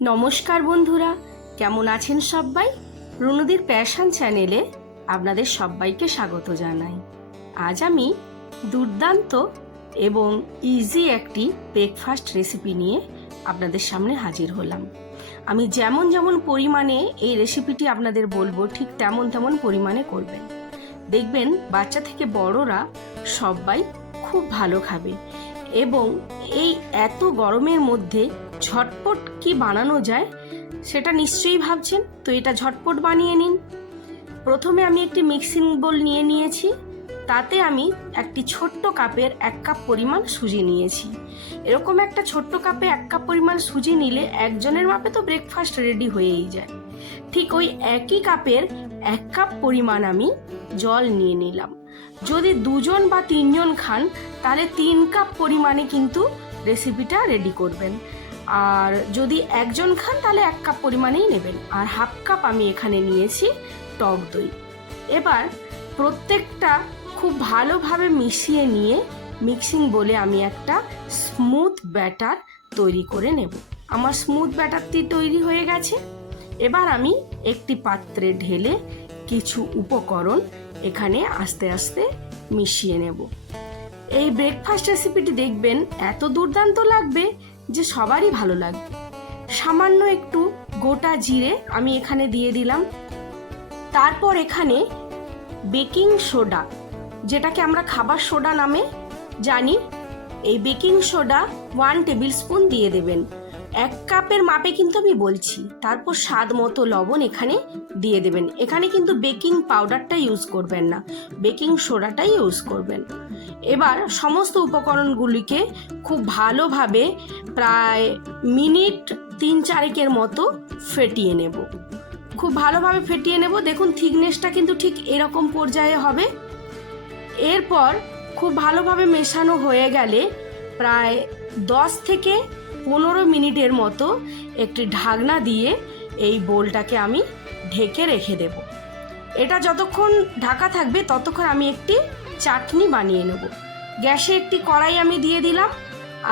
নমস্কার বন্ধুরা, কেমন আছেন সবাই? রুনুদির প্যাশন চ্যানেলে আপনাদের সবাইকে স্বাগত জানাই। আজ আমি দুর্দান্ত এবং ইজি একটি ব্রেকফাস্ট রেসিপি নিয়ে আপনাদের সামনে হাজির হলাম। আমি যেমন যেমন পরিমাণে এই রেসিপিটি আপনাদের বলবো, ঠিক তেমন তেমন পরিমাণে করবেন। দেখবেন বাচ্চা থেকে বড়রা সবাই খুব ভালো খাবে। এবং এই এত গরমের মধ্যে ঝটপট কি বানানো যায় সেটা নিশ্চয়ই ভাবছেন, তো এটা ঝটপট বানিয়ে নিন। প্রথমে আমি একটি মিক্সিং বোল নিয়ে নিয়েছি, তাতে আমি একটি ছোট্ট কাপের 1 কাপ পরিমাণ সুজি নিয়েছি। এরকম একটা ছোট্ট কাপে 1 কাপ পরিমাণ সুজি নিলে একজনের মাপে তো ব্রেকফাস্ট রেডি হয়েই যায়। ঠিক ওই একই কাপের 1 কাপ পরিমাণ আমি জল নিয়ে নিলাম। যদি 2 জন বা 3 জন খান তাহলে 3 কাপ পরিমাণে কিন্তু রেসিপিটা রেডি করবেন। আর যদি একজন খান তাহলে 1 কাপ পরিমাণেই নেবেন। আর 1/2 কাপ আমি এখানে নিয়েছি টক দই। এবার প্রত্যেকটা খুব ভালোভাবে মিশিয়ে নিয়ে মিক্সিং বলে আমি একটা স্মুথ ব্যাটার তৈরি করে নেব। আমার স্মুথ ব্যাটারটি তৈরি হয়ে গেছে। এবার আমি একটি পাত্রে ঢেলে কিছু উপকরণ এখানে আস্তে আস্তে মিশিয়ে নেব। এই ব্রেকফাস্ট রেসিপিটি দেখবেন এত দুর্দান্ত লাগবে যে সবারই ভালো লাগবে। সামান্য একটু গোটা জিরে আমি এখানে দিয়ে দিলাম। তারপর এখানে বেকিং সোডা, যেটাকে আমরা খাবার সোডা নামে জানি, এই বেকিং সোডা 1 টেবিল স্পুন দিয়ে দেবেন। 1 কাপের মাপে কিন্তু আমি বলছি। তারপর স্বাদ মতো লবণ এখানে দিয়ে দেবেন। এখানে কিন্তু বেকিং পাউডারটা ইউজ করবেন না, বেকিং সোডাটাই ইউজ করবেন। এবার সমস্ত উপকরণগুলিকে খুব ভালোভাবে প্রায় মিনিট 3-4 মতো ফেটিয়ে নেব। খুব ভালোভাবে ফেটিয়ে নেব। দেখুন থিকনেসটা কিন্তু ঠিক এরকম পর্যায়ে হবে। এরপর খুব ভালোভাবে মেশানো হয়ে গেলে প্রায় 10 থেকে 15 মিনিটের মতো একটি ঢাকনা দিয়ে এই বোলটাকে আমি ঢেকে রেখে দেব। এটা যতক্ষণ ঢাকা থাকবে ততক্ষণ আমি একটি চাটনি বানিয়ে নেব। গ্যাসে একটি কড়াই আমি দিয়ে দিলাম,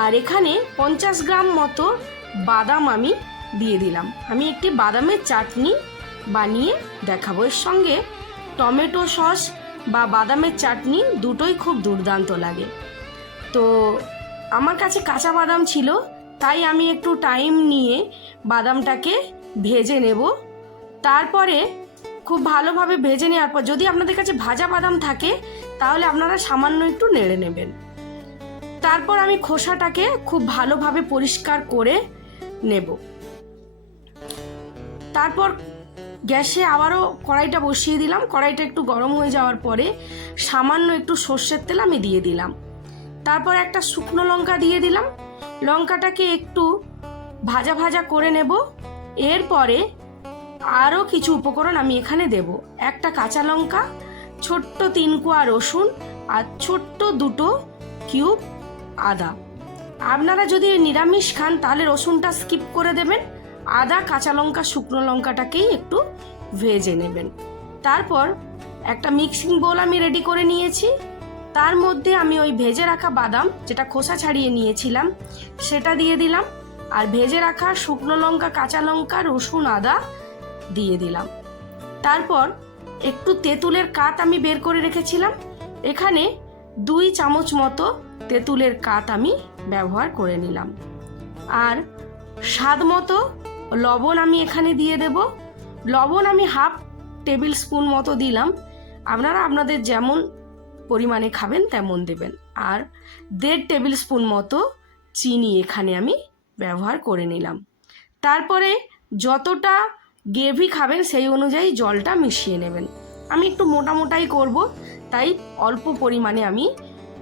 আর এখানে 50 গ্রাম মতো বাদাম আমি দিয়ে দিলাম। আমি একটি বাদামের চাটনি বানিয়ে দেখাবো। এর সঙ্গে টমেটো সস বা বাদামের চাটনি দুটোই খুব দুর্দান্ত লাগে। তো আমার কাছে কাঁচা বাদাম ছিল, তাই আমি একটু টাইম নিয়ে বাদামটাকে ভেজে নেব। তারপরে খুব ভালোভাবে ভেজে নেওয়ার পর যদি আপনাদের কাছে ভাজা বাদাম থাকে তাহলে আপনারা সামান্য একটু নেড়ে নেবেন। তারপর আমি খোসাটাকে খুব ভালোভাবে পরিষ্কার করে নেব। তারপর গ্যাসে আবারও কড়াইটা বসিয়ে দিলাম। কড়াইটা একটু গরম হয়ে যাওয়ার পরে সামান্য একটু সর্ষের তেল আমি দিয়ে দিলাম। তারপর একটা শুকনো লঙ্কা দিয়ে দিলাম। লঙ্কাটাকে একটু ভাজা ভাজা করে নেব। এরপরে আরও কিছু উপকরণ আমি এখানে দেব। একটা কাঁচা লঙ্কা, ছোট্ট 3 কোয়া রসুন, আর ছোট্ট 2 কিউব আদা। আপনারা যদি নিরামিষ খান তাহলে রসুনটা স্কিপ করে দেবেন। আদা, কাঁচা লঙ্কা, শুকনো লঙ্কাটাকেই একটু ভেজে নেবেন। তারপর একটা মিক্সিং বোল আমি রেডি করে নিয়েছি। তার মধ্যে আমি ওই ভেজে রাখা বাদাম, যেটা খোসা ছাড়িয়ে নিয়েছিলাম, সেটা দিয়ে দিলাম। আর ভেজে রাখা শুকনো লঙ্কা, কাঁচা লঙ্কা, রসুন, আদা দিয়ে দিলাম। তারপর একটু তেঁতুলের কাত আমি বের করে রেখেছিলাম। এখানে 2 চামচ মতো তেঁতুলের কাত আমি ব্যবহার করে নিলাম। আর স্বাদ মতো লবণ আমি এখানে দিয়ে দেব। লবণ আমি 1/2 টেবিল স্পুন মতো দিলাম। আপনারা আপনাদের যেমন পরিমাণে খাবেন তেমন দেবেন। আর 1.5 টেবিল স্পুন মতো চিনি এখানে আমি ব্যবহার করে নিলাম। তারপরে যতটা গ্রেভি খাবেন সেই অনুযায়ী জলটা মিশিয়ে নেবেন। আমি একটু মোটা মোটাই করব, তাই অল্প পরিমাণে আমি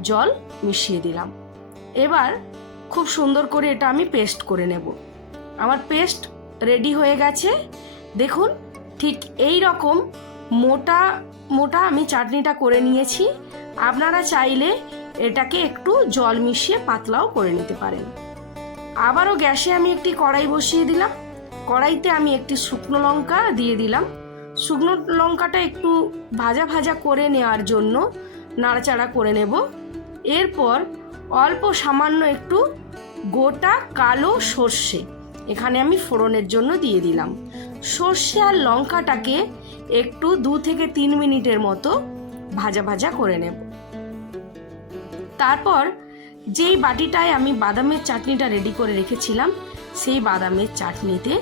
জল মিশিয়ে দিলাম। এবার খুব সুন্দর করে এটা আমি পেস্ট করে নেব। আমার পেস্ট রেডি হয়ে গেছে। দেখুন ঠিক এই রকম মোটা মোটা আমি চাটনিটা করে নিয়েছি। আপনারা চাইলে এটাকে একটু জল মিশিয়ে পাতলাও করে নিতে পারেন। আবারও গ্যাসে আমি একটি কড়াই বসিয়ে দিলাম। কড়াইতে আমি একটি শুকনো লঙ্কা দিয়ে দিলাম। শুকনো লঙ্কাটা একটু ভাজা ভাজা করে নেওয়ার জন্য নাড়াচাড়া করে নেব। এরপর অল্প সামান্য একটু গোটা কালো সর্ষে এখানে আমি ফোড়নের জন্য দিয়ে দিলাম। সর্ষে আর লঙ্কাটাকে একটু 2 থেকে 3 মিনিটের মতো ভাজা ভাজা করে নেব। তারপর যেই বাটিটায় আমি বাদামের চাটনিটা রেডি করে রেখেছিলাম সেই বাদামের চাটনিতে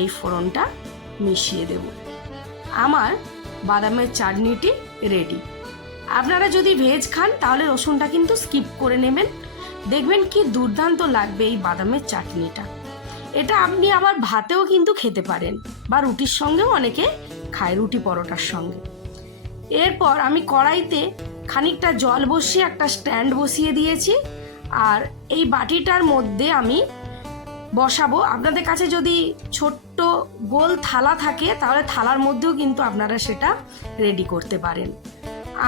এই ফোড়নটা মিশিয়ে দেব। আমার বাদামের চাটনিটি রেডি। আপনারা যদি ভেজ খান তাহলে রসুনটা কিন্তু স্কিপ করে নেবেন, দেখবেন কি দুর্দান্ত লাগবে এই বাদামের চাটনিটা। এটা আপনি আবার ভাতেও কিন্তু খেতে পারেন বা রুটির সঙ্গেও অনেকে খায়, রুটি পরোটার সঙ্গে। এরপর আমি কড়াইতে খানিকটা জল বসিয়ে একটা স্ট্যান্ড বসিয়ে দিয়েছি, আর এই বাটিটার মধ্যে আমি বসাবো। আপনাদের কাছে যদি ছোট্ট গোল থালা থাকে তাহলে থালার মধ্যেও কিন্তু আপনারা সেটা রেডি করতে পারেন।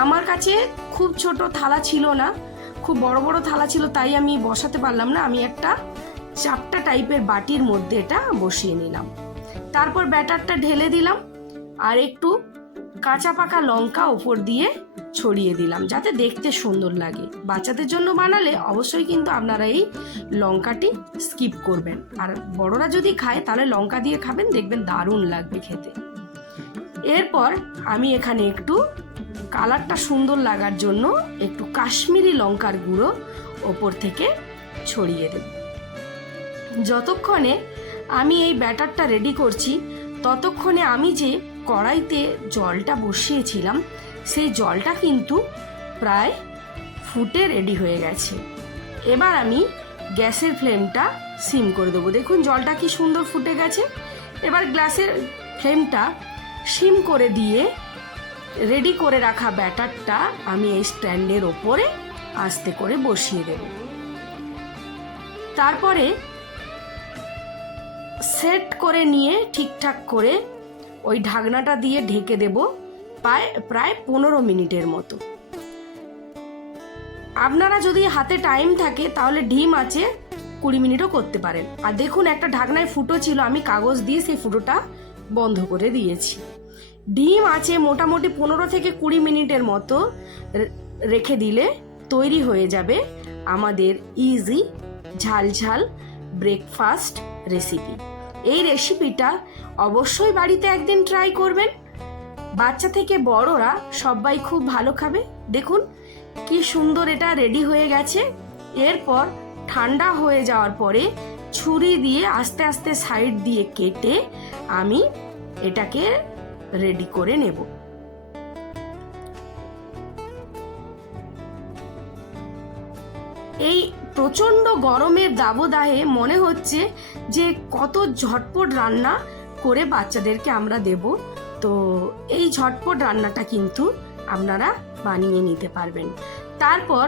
আমার কাছে খুব ছোট থালা ছিল না, খুব বড় বড় থালা ছিল, তাই আমি বসাতে পারলাম না। আমি একটা চাপটা টাইপের বাটির মধ্যে এটা বসিয়ে নিলাম। তারপর ব্যাটারটা ঢেলে দিলাম আর একটু কাঁচা পাকা লঙ্কা ওপর দিয়ে ছড়িয়ে দিলাম যাতে দেখতে সুন্দর লাগে। বাচ্চাদের জন্য বানালে অবশ্যই কিন্তু আপনারা এই লঙ্কাটি স্কিপ করবেন, আর বড়রা যদি খায় তাহলে লঙ্কা দিয়ে খাবেন, দেখবেন দারুণ লাগবে খেতে। এরপর আমি এখানে একটু কালারটা সুন্দর লাগার জন্য একটু কাশ্মীরি লঙ্কার গুঁড়ো ওপর থেকে ছড়িয়ে দেব। যতক্ষণে আমি এই ব্যাটারটা রেডি করছি ততক্ষণে আমি যে কড়াইতে জলটা বসিয়েছিলাম সেই জলটা কিন্তু প্রায় ফুটে রেডি হয়ে গেছে। এবার আমি গ্যাসের ফ্লেমটা সিম করে দেবো। দেখুন জলটা কি সুন্দর ফুটে গেছে। এবার গ্যাসের ফ্লেমটা সিম করে দিয়ে রেডি করে রাখা ব্যাটারটা আমি এই স্ট্যান্ডের ওপরে আস্তে করে বসিয়ে দেব। তারপরে সেট করে নিয়ে ঠিকঠাক করে ওই ঢাকনাটা দিয়ে ঢেকে দেব প্রায় 15 মিনিটের মতো। আপনারা যদি হাতে টাইম থাকে তাহলে ডিম আছে 20 মিনিটও করতে পারেন। আর দেখুন একটা ঢাকনায় ফুটো ছিল, আমি কাগজ দিয়ে সেই ফুটোটা বন্ধ করে দিয়েছি। ডিম আছে মোটামুটি 15 থেকে 20 মিনিটের মতো রেখে দিলে তৈরি হয়ে যাবে আমাদের ইজি ঝাল ঝাল ব্রেকফাস্ট রেসিপি। এই রেসিপিটা অবশ্যই বাড়িতে একদিন ট্রাই করবেন। বাচ্চা থেকে বড়রা সবাই খুব ভালো খাবে। দেখুন কি সুন্দর এটা রেডি হয়ে গেছে। এরপর ঠান্ডা হয়ে যাওয়ার পরে ছুরি দিয়ে আস্তে আস্তে সাইড দিয়ে কেটে আমি এটাকে রেডি করে নেব। এই প্রচণ্ড গরমের দাবদাহে মনে হচ্ছে যে কত ঝটপট রান্না করে বাচ্চাদেরকে আমরা দেব। তো এই ঝটপট রান্নাটা কিন্তু আপনারা বানিয়ে নিতে পারবেন। তারপর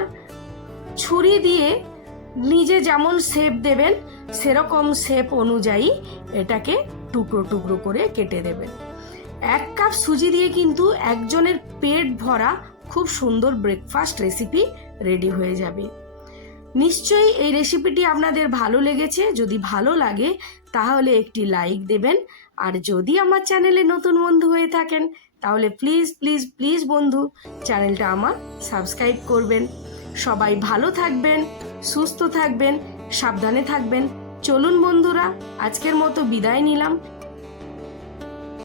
ছুরি দিয়ে নিজে যেমন শেপ দেবেন সেরকম শেপ অনুযায়ী এটাকে টুকরো টুকরো করে কেটে দেবেন। 1 কাপ সুজি দিয়ে কিন্তু একজনের পেট ভরা খুব সুন্দর ব্রেকফাস্ট রেসিপি রেডি হয়ে যাবে। নিশ্চয়ই এই রেসিপিটি আপনাদের ভালো লেগেছে। যদি ভালো লাগে তাহলে একটি লাইক দেবেন, আর যদি আমার চ্যানেলে নতুন বন্ধু হয়ে থাকেন তাহলে প্লিজ প্লিজ প্লিজ বন্ধু চ্যানেলটা আমার সাবস্ক্রাইব করবেন। সবাই ভালো থাকবেন, সুস্থ থাকবেন, সাবধানে থাকবেন। চলুন বন্ধুরা, আজকের মতো বিদায় নিলাম।